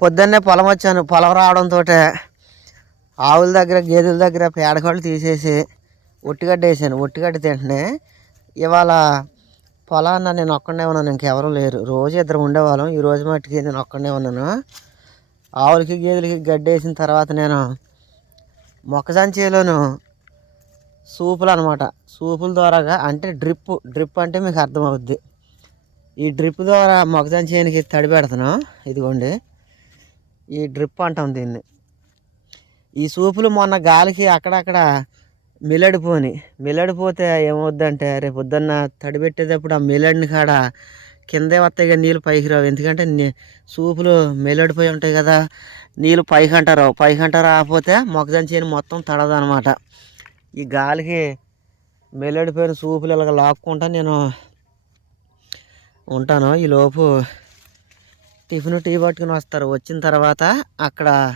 పొద్దున్నే పొలం వచ్చాను. పొలం రావడంతో ఆవుల దగ్గర గేదెల దగ్గర పేడకోళ్ళు తీసేసి ఒట్టిగడ్డ వేసాను ఒట్టిగడ్డ తింటనే ఇవాళ పొలాన్న నేను ఒక్కడే ఉన్నాను. ఇంకెవరూ లేరు. రోజు ఇద్దరు ఉండేవాళ్ళం. ఈ రోజు మట్టికి నేను ఒక్కడే ఉన్నాను. ఆవులకి గేదెలకి గడ్డ వేసిన తర్వాత నేను మొక్కజొన్న చేలోను సూపులు అనమాట సూపుల ద్వారాగా అంటే డ్రిప్ డ్రిప్ అంటే మీకు అర్థమవుద్ది. ఈ డ్రిప్ ద్వారా మొక్కజొన్న తడి పెడుతున్నాం ఇదిగోండి. ఈ డ్రిప్ అంటాం దీన్ని. ఈ సూపులు మొన్న గాలికి అక్కడక్కడ మిలడిపోని మిలడిపోతే ఏమవుద్దంటే రేపు పొద్దున్న తడిపెట్టేటప్పుడు ఆ మిలడిని కాడ కిందే వస్తాయి కదా నీళ్ళు పైకి రావు. ఎందుకంటే సూపులు మెలడిపోయి ఉంటాయి కదా నీళ్ళు పైకి అంటారు పైకి అంటారు రాకపోతే మొక్కజొన్న చేను మొత్తం తడదనమాట. ఈ గాలికి మెల్లడిపోయిన సూపులు ఇలాగ లాక్కుంటా నేను ఉంటాను. ఈ లోపు టిఫిన్ టీ పట్టుకుని వస్తారు. వచ్చిన తర్వాత అక్కడ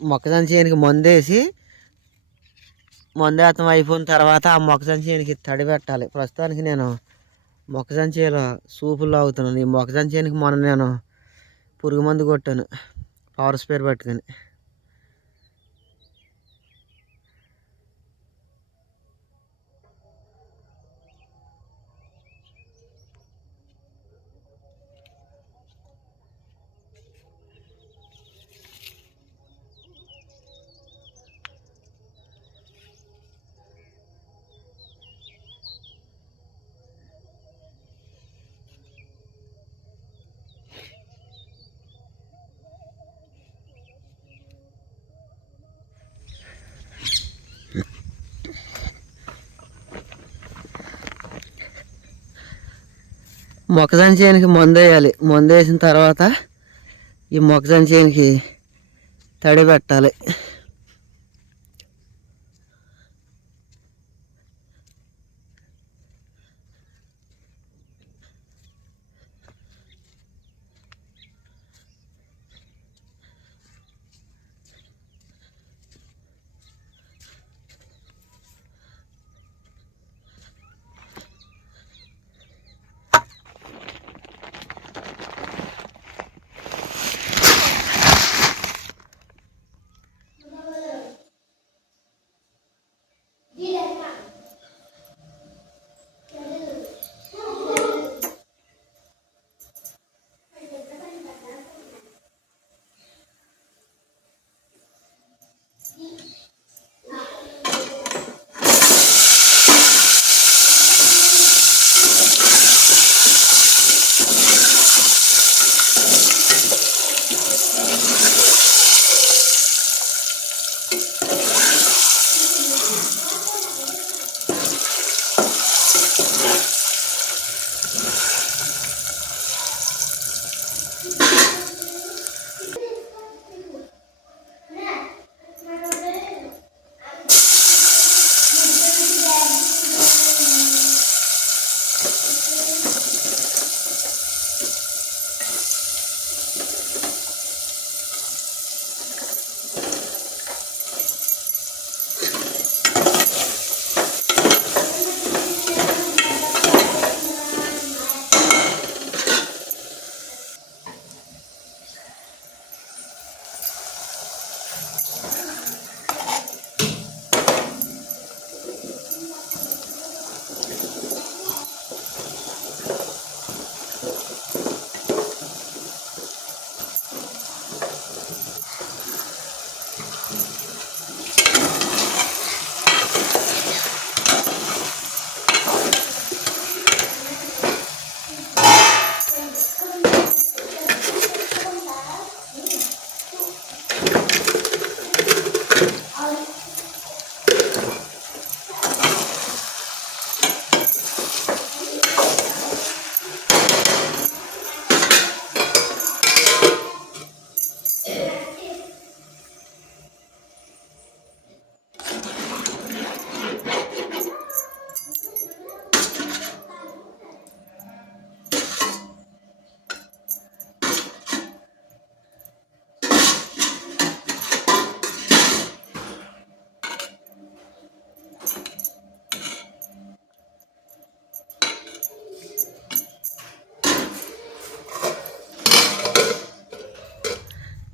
మొక్కజొన్న చేయనికి మందేసి మందేతం అయిపోయిన తర్వాత ఆ మొక్కజొన్న చేయనికి తడి పెట్టాలి. ప్రస్తుతానికి నేను మొక్కజొన్న చేయలో సూపులు లాగుతున్నాను. ఈ మొక్కజొన్న చేయనికి మొన్న నేను పురుగు మందు కొట్టాను. పవర్ స్పేర్ పట్టుకొని. మొక్కజొన్న చేనుకి మందు వేయాలి. మందు వేసిన తర్వాత ఈ మొక్కజొన్న చేనుకి తడి పెట్టాలి.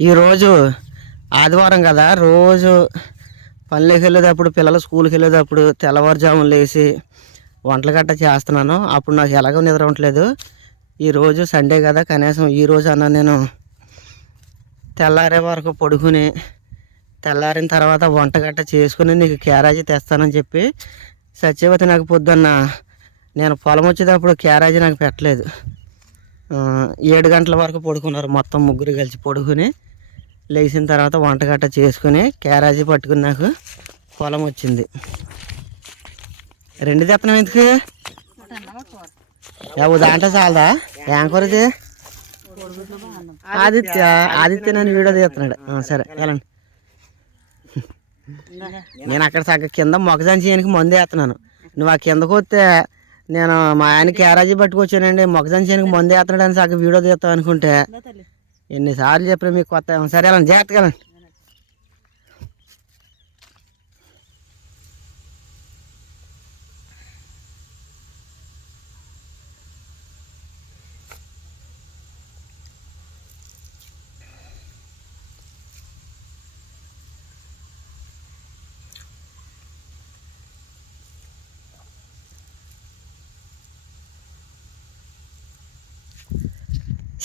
ఈరోజు ఆదివారం కదా రోజు పనులకి వెళ్ళేటప్పుడు పిల్లలు స్కూల్కి వెళ్ళేటప్పుడు తెల్లవారుజామున లేచి వంటలు గట్ట చేస్తున్నాను. అప్పుడు నాకు ఎలాగో నిద్ర ఉండలేదు ఈరోజు సండే కదా కనీసం ఈరోజు అన్న నేను తెల్లారే వరకు పడుకుని తెల్లారిన తర్వాత వంట గట్ట చేసుకుని నీకు క్యారేజీ తెస్తానని చెప్పి సత్యవతి నాకు పొద్దున్న నేను పొలం వచ్చేటప్పుడు క్యారేజీ నాకు పెట్టలేదు. ఏడు గంటల వరకు పడుకున్నారు మొత్తం ముగ్గురు కలిసి పడుకుని. లేచిన తర్వాత వంట గట్ట చేసుకుని క్యారేజీ పట్టుకుని నాకు పొలం వచ్చింది. రెండు తెప్పనం ఎందుకు? దాంట్లో చాలదా? యాంకర్ ఆదిత్య ఆదిత్య నన్ను వీడియో తీస్తున్నాడు. సరే వెళ్ళండి. నేను అక్కడ సగ కింద మొగజాన్ చేయడానికి మందు వేస్తున్నాను. నువ్వు ఆ కిందకు వస్తే నేను మా ఆయన క్యారేజీ పట్టుకొచ్చానండి మొగజాన్ చేయడానికి మందు వేస్తున్నాడు అని సగం వీడియో తీస్తావు అనుకుంటే ఎన్నిసార్లు చెప్పిన మీకు కొత్త సరే వెళ్ళండి జాగ్రత్తగా వెళ్ళండి.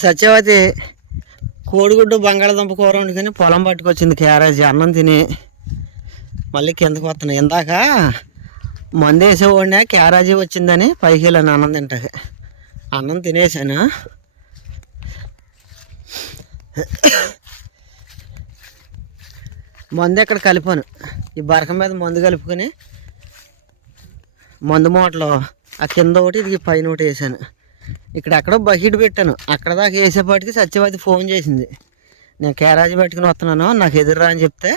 సత్యవతి కోడిగుడ్డు బంగాళదుంప కూర వండుకొని పొలం పట్టుకొచ్చింది క్యారేజీ. అన్నం తిని మళ్ళీ కిందకు వస్తున్నాయి. ఇందాక మందు వేసేవాడినా క్యారేజీ వచ్చిందని పైకి వెళ్ళాను అన్నం తింటాక. అన్నం తినేసాను. మందు ఎక్కడ కలిపాను? ఈ బరకం మీద మందు కలుపుకొని మందు మూటలో ఆ కింద ఒకటి ఇది పైన ఒకటి వేసాను. ఇక్కడ ఎక్కడో బకెట్ పెట్టాను. అక్కడ దాకా వేసేపాటికి సత్యవతి ఫోన్ చేసింది. నేను క్యారేజీ పెట్టుకుని వస్తున్నాను నాకు ఎదురురా అని చెప్తే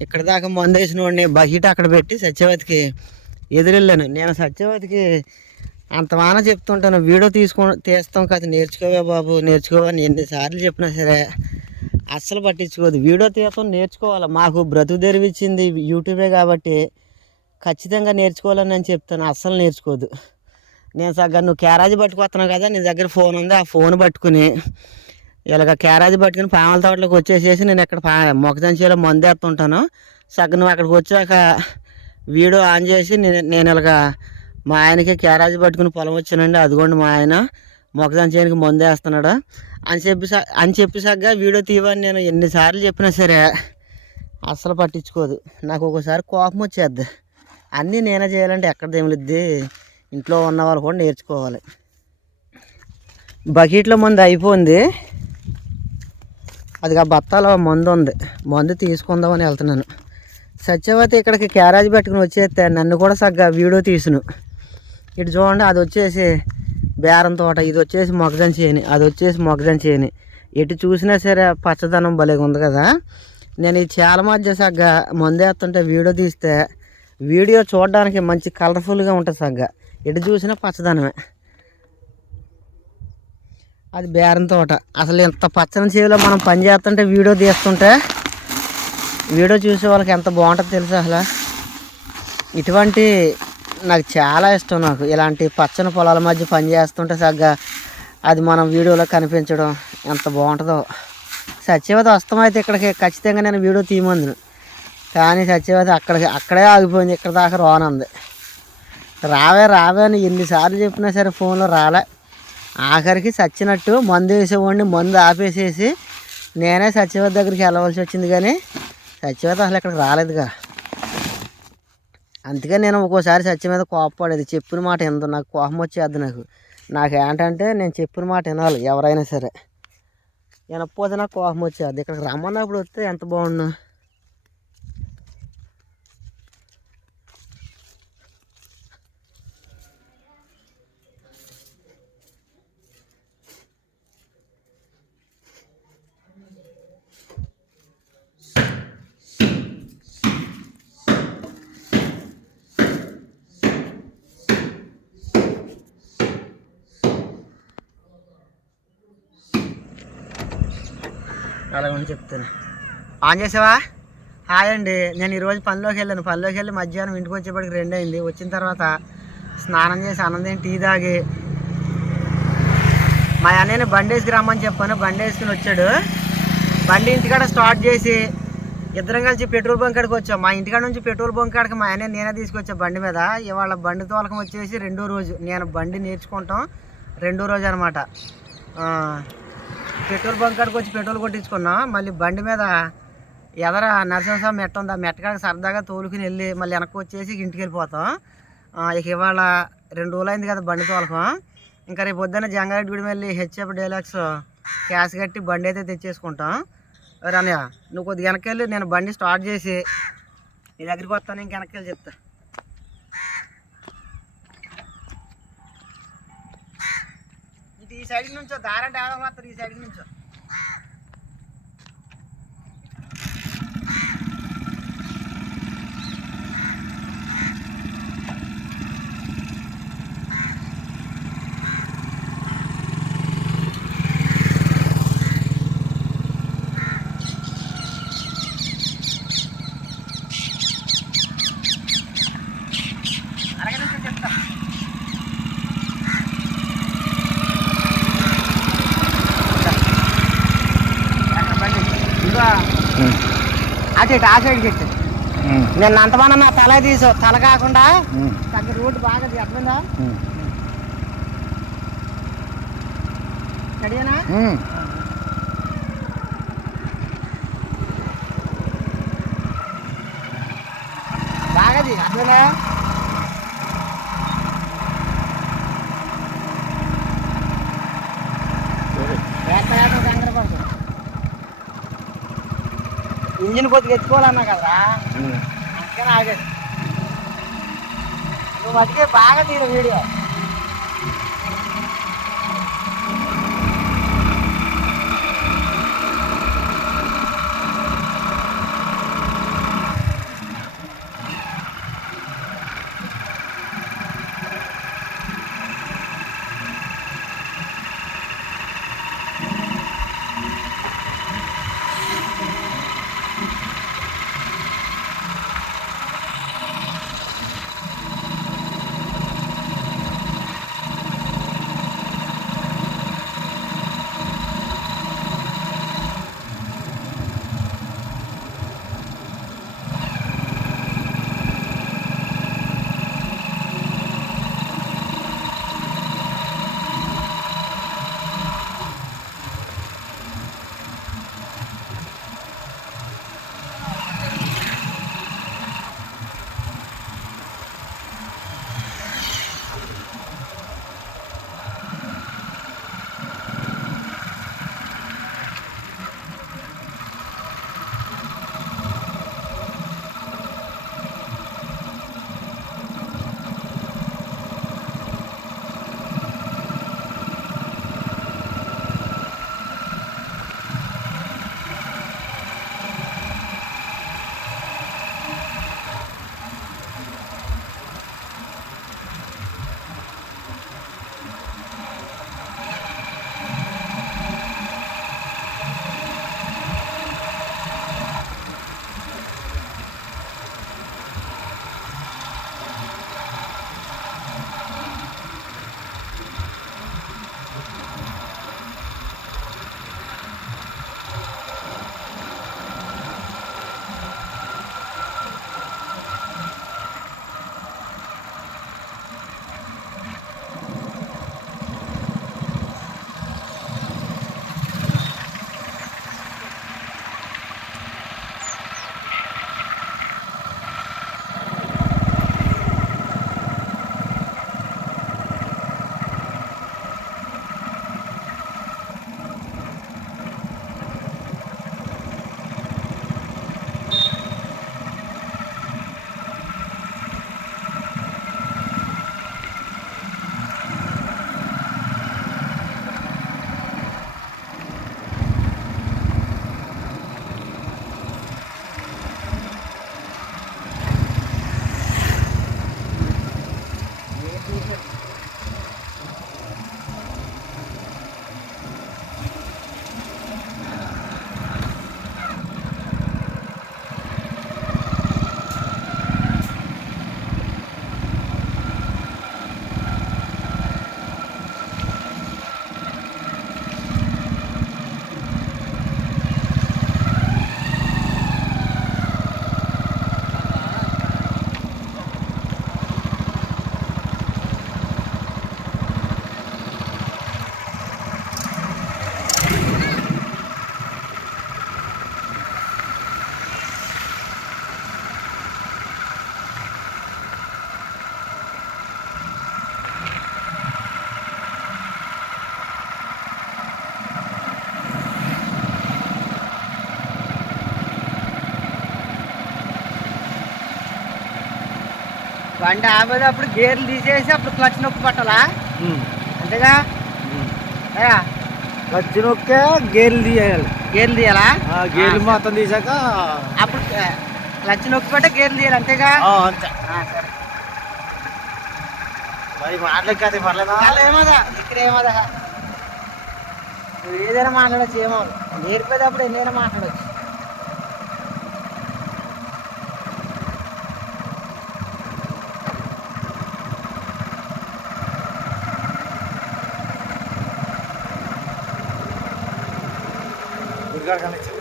ఇక్కడ దాకా మందు వేసిన వాడిని బకెట్ అక్కడ పెట్టి సత్యవతికి ఎదురెళ్ళాను. నేను సత్యవతికి అంత వాన చెప్తుంటాను వీడియో తీసుకో తీస్తాం కదా నేర్చుకోవే బాబు నేర్చుకోవని ఎన్నిసార్లు చెప్పినా సరే అస్సలు పట్టించుకోదు. వీడియో తీయటం నేర్చుకోవాలి? మాకు బ్రతుకు తెరివిచ్చింది యూట్యూబే కాబట్టి ఖచ్చితంగా నేర్చుకోవాలని నేను చెప్తాను. అస్సలు నేర్చుకోదు. నేను సగ్గా నువ్వు క్యారేజీ పట్టుకొస్తున్నావు కదా నీ దగ్గర ఫోన్ ఉంది. ఆ ఫోన్ పట్టుకుని ఇలాగ క్యారేజీ పట్టుకుని పాముల తోటలోకి వచ్చేసేసి నేను ఇక్కడ పా మొక్కజంచీలో మందు వేస్తుంటాను. సగ్గ నువ్వు అక్కడికి వచ్చాక వీడియో ఆన్ చేసి నేను నేను ఇలాగ మా ఆయనకి క్యారేజీ పట్టుకుని పొలం వచ్చానండి. అదిగోండి మా ఆయన మొక్కజొన్న చేయడానికి మందు వేస్తున్నాడు. అని చెప్పి అని చెప్పి సగ్గా వీడియో తీయమని నేను ఎన్నిసార్లు చెప్పినా సరే అస్సలు పట్టించుకోదు. నాకు ఒక్కోసారి కోపం వచ్చేద్ది. అన్నీ నేనే చేయాలంటే ఎక్కడ తెమిలిద్ది ఇంట్లో ఉన్నవాళ్ళు కూడా నేర్చుకోవాలి. బకెట్లో మందు అయిపోయింది. అది ఆ బత్తాలో మందు ఉంది. మందు తీసుకుందామని వెళ్తున్నాను. సత్యవతి ఇక్కడికి క్యారేజ్ పెట్టుకుని వచ్చేస్తే నన్ను కూడా సగ్గా వీడియో తీసును. ఇటు చూడండి అది వచ్చేసి బేరం తోట ఇది వచ్చేసి మొగజన్ చేయని అది వచ్చేసి మొగజన్ చేయని ఎటు చూసినా సరే పచ్చదనం భలేగా ఉంది కదా. నేను ఈ చాలా మధ్య సగ్గా మందు వేస్తుంటే వీడియో తీస్తే వీడియో చూడడానికి మంచి కలర్ఫుల్గా ఉంటుంది సగ్గా. ఎటు చూసినా పచ్చదనమే. అది బేరం తోట. అసలు ఇంత పచ్చని చేవిలో మనం పని చేస్తుంటే వీడియో తీస్తుంటే వీడియో చూసే వాళ్ళకి ఎంత బాగుంటుందో తెలుసు అసలు. ఇటువంటి నాకు చాలా ఇష్టం నాకు. ఇలాంటి పచ్చని పొలాల మధ్య పని చేస్తుంటే సగ్గా అది మనం వీడియోలో కనిపించడం ఎంత బాగుంటుందో. సత్యవతి వస్తామైతే ఇక్కడికి ఖచ్చితంగా నేను వీడియో తీయమందును. కానీ సత్యవతి అక్కడికి అక్కడే ఆగిపోయింది. ఇక్కడ దాకా రానుంది. రావే రావే అని ఎన్నిసార్లు చెప్పినా సరే ఫోన్లో రాలే. ఆఖరికి చచ్చినట్టు మందు వేసేవాడిని మందు ఆపేసేసి నేనే సత్యవతి దగ్గరికి వెళ్ళవలసి వచ్చింది కానీ సత్యవతి అసలు ఇక్కడికి రాలేదుగా. అందుకే నేను ఒక్కోసారి సత్యం మీద కోపపడేది. చెప్పిన మాట ఎందు నాకు కోపం వచ్చేది నాకు. నాకు ఏంటంటే నేను చెప్పిన మాట వినాలి ఎవరైనా సరే. వినకపోతే నాకు కోపం వచ్చేది. ఇక్కడికి రమ్మన్నప్పుడు వస్తే ఎంత బాగుండు అలాగని చెప్తాను ఆన్ చేసావా? హాయ్ అండి. నేను ఈరోజు పనిలోకి వెళ్ళాను. పనిలోకి వెళ్ళి మధ్యాహ్నం ఇంటికి వచ్చేప్పటికి రెండు అయింది. వచ్చిన తర్వాత స్నానం చేసి ఆనందం టీ తాగి మా అన్నయ్యని బండి వేసుకు రమ్మని చెప్పాను. బండి వేసుకుని వచ్చాడు. బండి ఇంటికాడ స్టార్ట్ చేసి ఇద్దరం కలిసి పెట్రోల్ బంక్ కాడికి వచ్చాం. మా ఇంటికాడ నుంచి పెట్రోల్ బంక్ కాడికి మా ఆయన నేనే తీసుకొచ్చా బండి మీద. ఇవాళ బండి తోలకం వచ్చేసి రెండో రోజు. నేను బండి నేర్చుకుంటాం. రెండో రోజు అనమాట. పెట్రోల్ బంక్ కాడికి వచ్చి పెట్రోల్ కొట్టించుకున్నాం మళ్ళీ బండి మీద ఎదర నరసింహస్వామి మెట్ట ఉంది? ఆ మెట్ట కాడికి సరదాగా తోలుకుని వెళ్ళి మళ్ళీ వెనక్కి వచ్చేసి ఇంటికి వెళ్ళిపోతాం. ఇక ఇవాళ రెండు రోజులు అయింది కదా బండి తోలకం. ఇంకా రేపు పొద్దున్న జంగారెడ్డిగూడెం వెళ్ళి హెచ్ఎఫ్ డైలాక్స్ క్యాష్ కట్టి బండి అయితే తెచ్చేసుకుంటాం. అరే నువ్వు కొద్దిగా వెనక్కి వెళ్ళి నేను బండి స్టార్ట్ చేసి నీ దగ్గరికి వస్తాను ఇంక వెనక్కి వెళ్ళి చెప్తా ఇటు ఈ సైడ్ నుంచో దారం ఆడ మాత్రం ఈ సైడ్ నుంచో అలాగే నుంచో చెప్తా అక్కడ బండి. ఇదిగో ఇటు ఆ సైడ్ చెట్టు నేను అంతమన్నా నా తల తీసు తల కాకుండా తగ్గ రోడ్డు బాగా ఎట్లుందా రెడీనా? ఇంజిన్ కొద్దిగా ఎత్తుకోవాలన్నా కదరా? అందుకని ఆగాడు. నువ్వు అదిగే బాగా తీరు వీడియో. బండి ఆపేటప్పుడు గేర్లు తీసేసి అప్పుడు క్లచ్ నొక్కి పట్టాలా? అంతేగా? ఖర్చు నొక్కే గేర్లు తీయాలి. గేర్లు తీయాలా? గేర్లు మొత్తం తీసాక అప్పుడు క్లచ్ నొక్కి పట్టే గేర్లు తీయాలి అంతేగా? అంతే. సరే. మరి మాట్లాడకపోతే పర్లేదా? ఏమదా ఇక్కడ ఏమదా ఏదైనా మాట్లాడచ్చు ఏమో. నేర్పేటప్పుడు ఎన్నైనా మాట్లాడచ్చు. కనిపించు.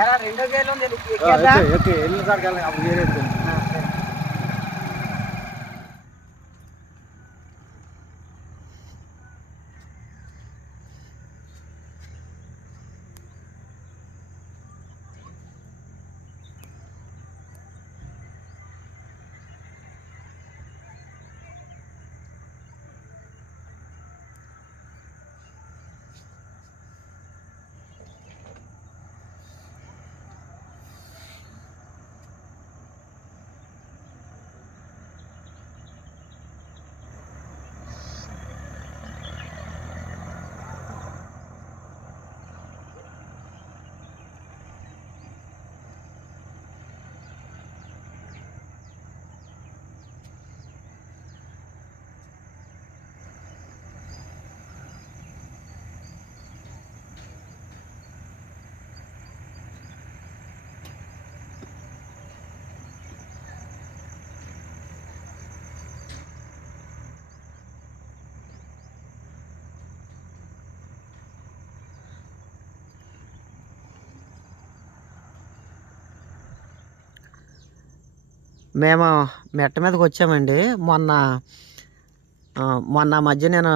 ఎలా రెండో గేర్లు ఉంది నీకు ఆ, ఎక్కేద్దా? మేము మెట్ట మీదకి వచ్చామండి. మొన్న మొన్న మధ్య నేను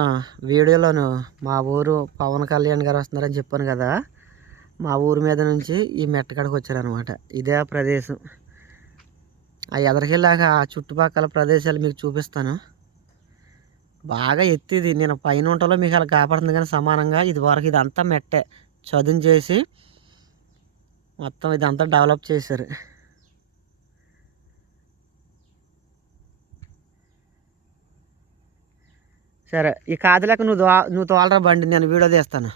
వీడియోలోను మా ఊరు పవన్ కళ్యాణ్ గారు వస్తున్నారని చెప్పాను కదా. మా ఊరు మీద నుంచి ఈ మెట్ట కాడికి వచ్చారనమాట ఇదే ప్రదేశం. ఆ ఎదరికెళ్ళాక ఆ చుట్టుపక్కల ప్రదేశాలు మీకు చూపిస్తాను. బాగా ఎత్తిది. నేను పైన ఉంటాలో మీకు అలా కాపాడుతుంది కానీ సమానంగా ఇది వరకు ఇదంతా మెట్టే. చదును చేసి మొత్తం ఇదంతా డెవలప్ చేశారు. సరే ఈ కాదులకు నువ్వు దో నువ్వు తోలరా బండి నేను వీడియో తీస్తాను.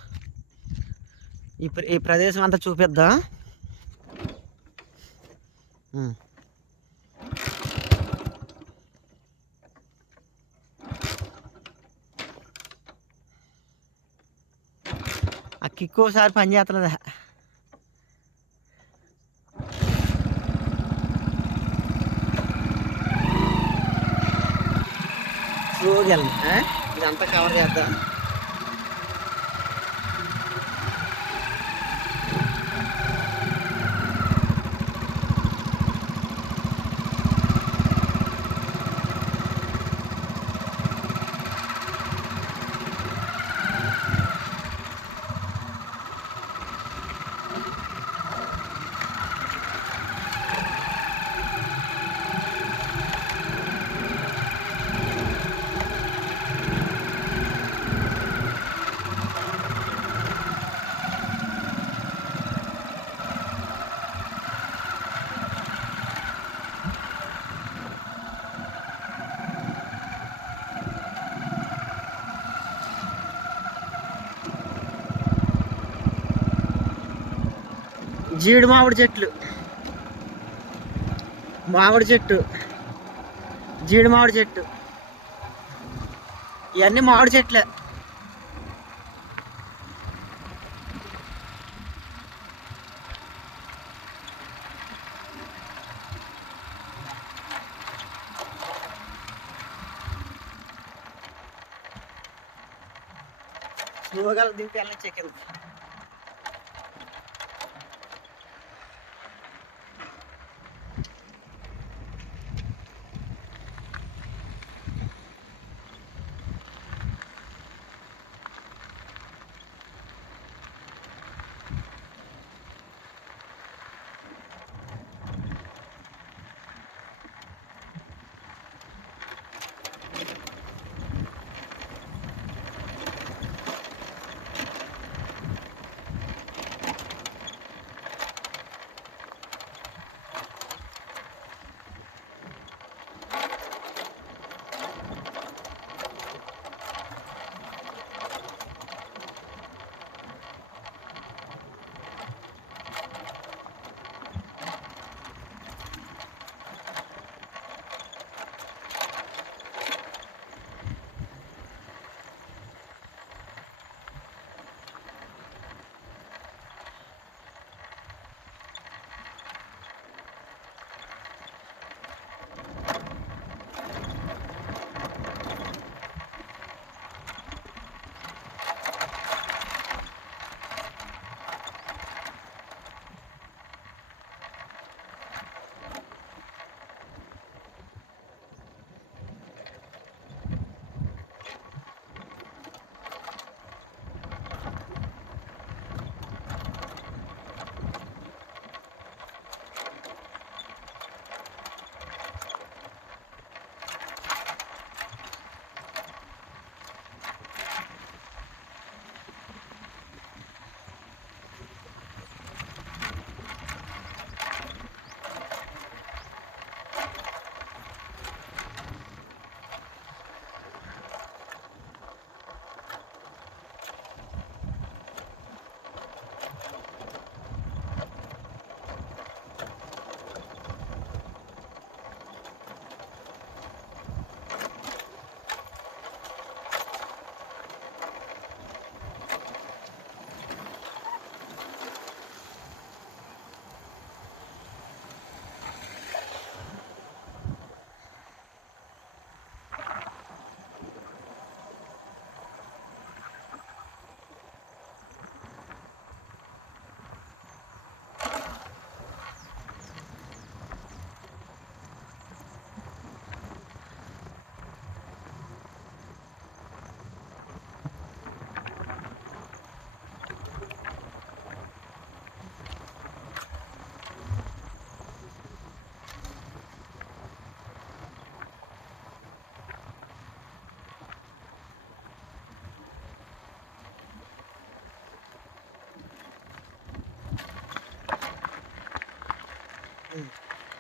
ఈ ప్ర- ఈ ప్రదేశం అంతా చూపిద్దాం? ఆ కిక్ ఒకసారి పని చేస్తున్నదా ఇదంతా కవర్ చేద్దాం. జీడి మామిడి చెట్లు. మామిడి చెట్టు. జీడి మామిడి చెట్టు. ఇవన్నీ మామిడి చెట్లే. స్లోగా దింపి వెళ్ళి చెక్కింది.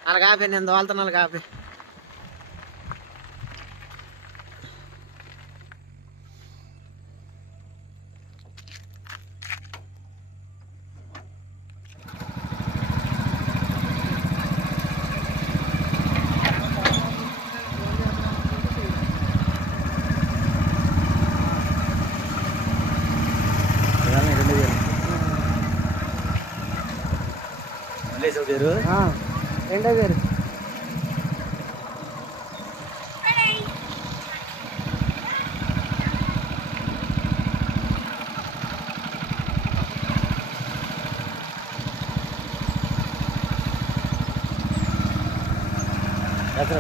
అలాగ ఆపే నేను దోలుతాను అలాగ ఆపే రెండు వేలు మళ్ళీ వేరు రెండో వేరు ఎక్కడ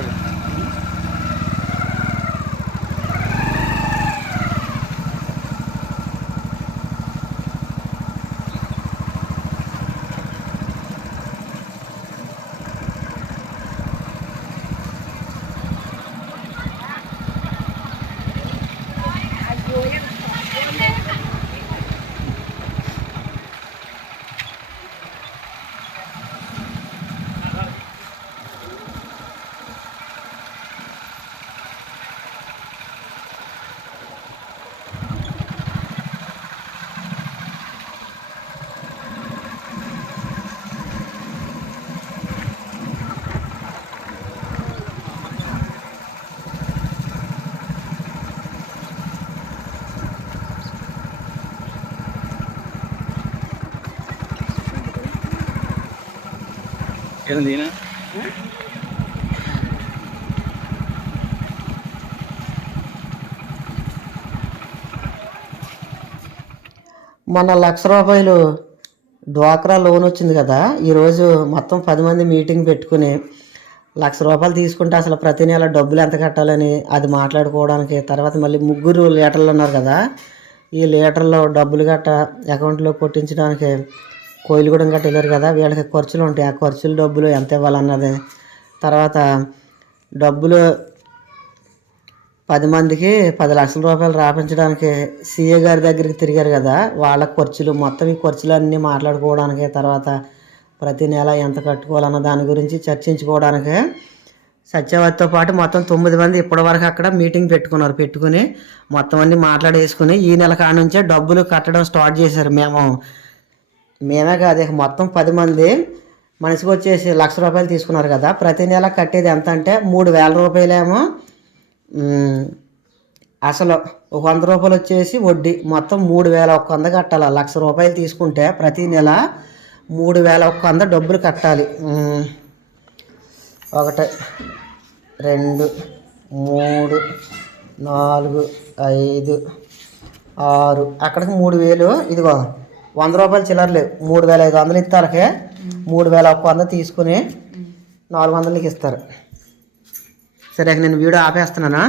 ఏంది మొన్న లక్ష రూపాయలు డ్వాక్రా లోన్ వచ్చింది కదా ఈరోజు మొత్తం పది మంది మీటింగ్ పెట్టుకుని లక్ష రూపాయలు తీసుకుంటే అసలు ప్రతి నెల డబ్బులు ఎంత కట్టాలని అది మాట్లాడుకోవడానికి తర్వాత మళ్ళీ ముగ్గురు లీటర్లు ఉన్నారు కదా ఈ లీటర్లో డబ్బులు గట్ట అకౌంట్లో కొట్టించడానికి కోయిలగూడెం గట్ట వెళ్ళారు కదా వీళ్ళకి ఖర్చులు ఉంటాయి. ఆ ఖర్చుల డబ్బులు ఎంత ఇవ్వాలన్నది. తర్వాత డబ్బులు పది మందికి పది లక్షల రూపాయలు రాపించడానికి సీఏ గారి దగ్గరికి తిరిగారు కదా వాళ్ళ ఖర్చులు మొత్తం ఈ ఖర్చులు అన్నీ మాట్లాడుకోవడానికి తర్వాత ప్రతి నెల ఎంత కట్టుకోవాలన్న దాని గురించి చర్చించుకోవడానికి సత్యవతితో పాటు మొత్తం తొమ్మిది మంది ఇప్పటివరకు అక్కడ మీటింగ్ పెట్టుకున్నారు. పెట్టుకుని మొత్తం అన్ని మాట్లాడేసుకుని ఈ నెల కాడ నుంచే డబ్బులు కట్టడం స్టార్ట్ చేశారు మేము. మేమే కాదు ఇక మొత్తం పది మంది మనిషికి వచ్చేసి లక్ష రూపాయలు తీసుకున్నారు కదా. ప్రతి నెల కట్టేది ఎంత అంటే మూడు వేల రూపాయలేమో. అసలు ఒక వంద రూపాయలు వచ్చేసి వడ్డీ. మొత్తం మూడు వేల ఒక్క వంద కట్టాలి. లక్ష రూపాయలు తీసుకుంటే ప్రతి నెల మూడు వేల ఒక్క వంద డబ్బులు కట్టాలి. ఒకటి రెండు మూడు నాలుగు ఐదు ఆరు. అక్కడికి మూడు వేలు ఇదిగో వంద రూపాయలు చిల్లర లేవు. మూడు వేల ఐదు వందలు ఇస్తారకే. మూడు వేల ఒక్క వంద తీసుకుని నాలుగు వందలకి ఇస్తారు. సరే నేను వీడియో ఆపేస్తున్నానా?